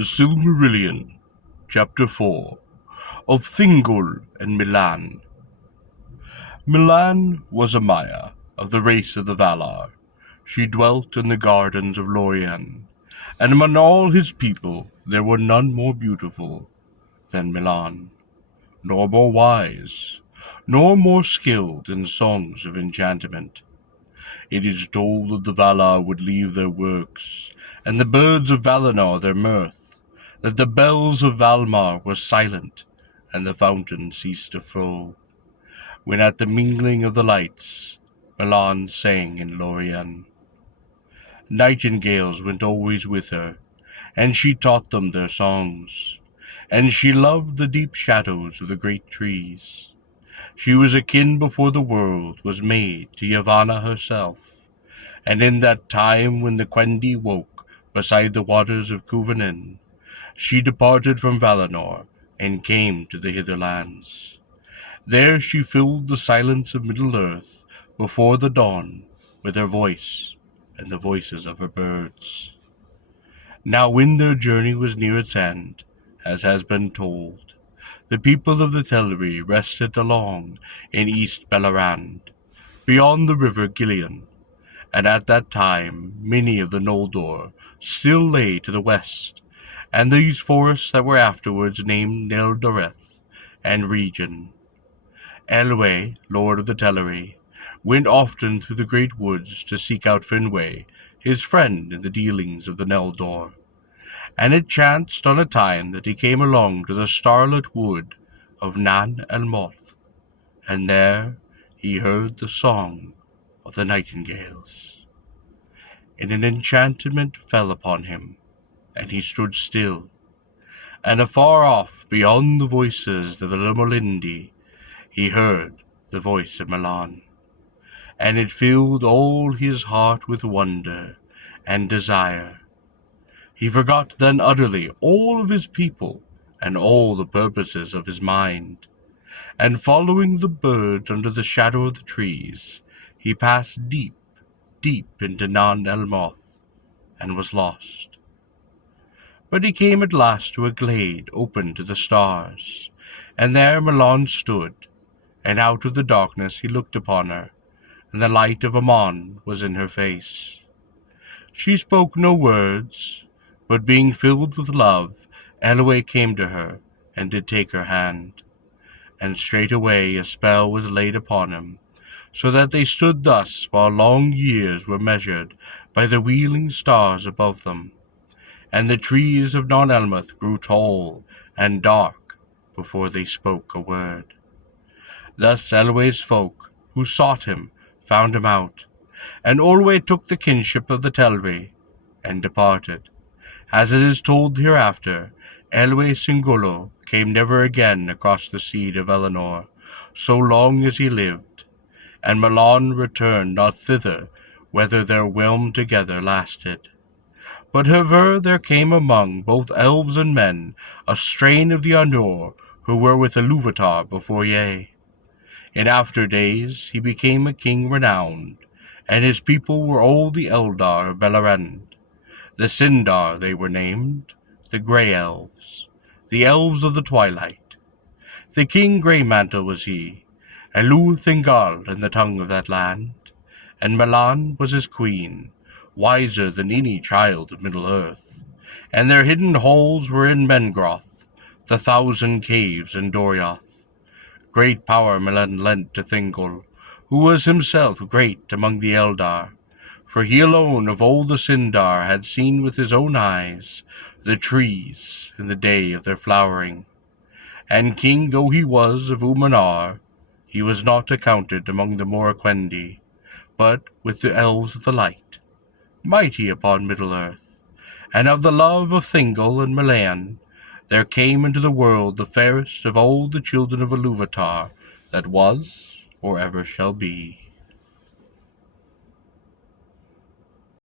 The Silmarillion, Chapter 4, of Thingol and Melian. Melian was a Maya, of the race of the Valar. She dwelt in the gardens of Lorien, and among all his people there were none more beautiful than Melian, nor more wise, nor more skilled in songs of enchantment. It is told that the Valar would leave their works, and the birds of Valinor their mirth, that the bells of Valmar were silent, and the fountain ceased to flow, when at the mingling of the lights Melian sang in Lorien. Nightingales went always with her, and she taught them their songs, and she loved the deep shadows of the great trees. She was akin before the world was made to Yavanna herself, and in that time when the Quendi woke beside the waters of Cuvanin, she departed from Valinor and came to the Hitherlands. There she filled the silence of Middle-earth before the dawn with her voice and the voices of her birds. Now when their journey was near its end, as has been told, the people of the Telri rested along in East Bellerand, beyond the river Gillian, and at that time many of the Noldor still lay to the west, and these forests that were afterwards named Neldoreth and Region. Elwë, lord of the Teleri, went often through the great woods to seek out Finwë, his friend in the dealings of the Neldor, and it chanced on a time that he came along to the starlit wood of Nan Elmoth, and there he heard the song of the nightingales. And an enchantment fell upon him, and he stood still, and afar off, beyond the voices of the Limolindi, he heard the voice of Melian, and it filled all his heart with wonder and desire. He forgot then utterly all of his people and all the purposes of his mind, and following the birds under the shadow of the trees, he passed deep, deep into Nan Elmoth, and was lost. But he came at last to a glade open to the stars, and there Melian stood, and out of the darkness he looked upon her, and the light of Aman was in her face. She spoke no words, but being filled with love, Elwë came to her, and did take her hand, and straightway a spell was laid upon him, so that they stood thus while long years were measured by the wheeling stars above them, and the trees of Non Elmoth grew tall and dark before they spoke a word. Thus Elwë's folk, who sought him, found him out, and Olwë took the kinship of the Telri, and departed. As it is told hereafter, Elwë Singolo came never again across the sea to Valinor, so long as he lived, and Melian returned not thither, whether their whelm together lasted. But ever there came among both elves and men a strain of the Anor, who were with Ilúvatar before ye. In after days he became a king renowned, and his people were all the Eldar of Bellerand. The Sindar they were named, the Grey Elves, the Elves of the Twilight. The King Greymantle was he, and Thingol in the tongue of that land, and Melian was his queen, wiser than any child of Middle-earth, and their hidden halls were in Mengroth, the 1,000 caves in Dorioth. Great power Melian lent to Thingol, who was himself great among the Eldar, for he alone of all the Sindar had seen with his own eyes the trees in the day of their flowering. And king though he was of Umanar, he was not accounted among the Morquendi, but with the elves of the light, mighty upon Middle-earth. And of the love of Thingol and Melian there came into the world the fairest of all the children of Ilúvatar that was or ever shall be.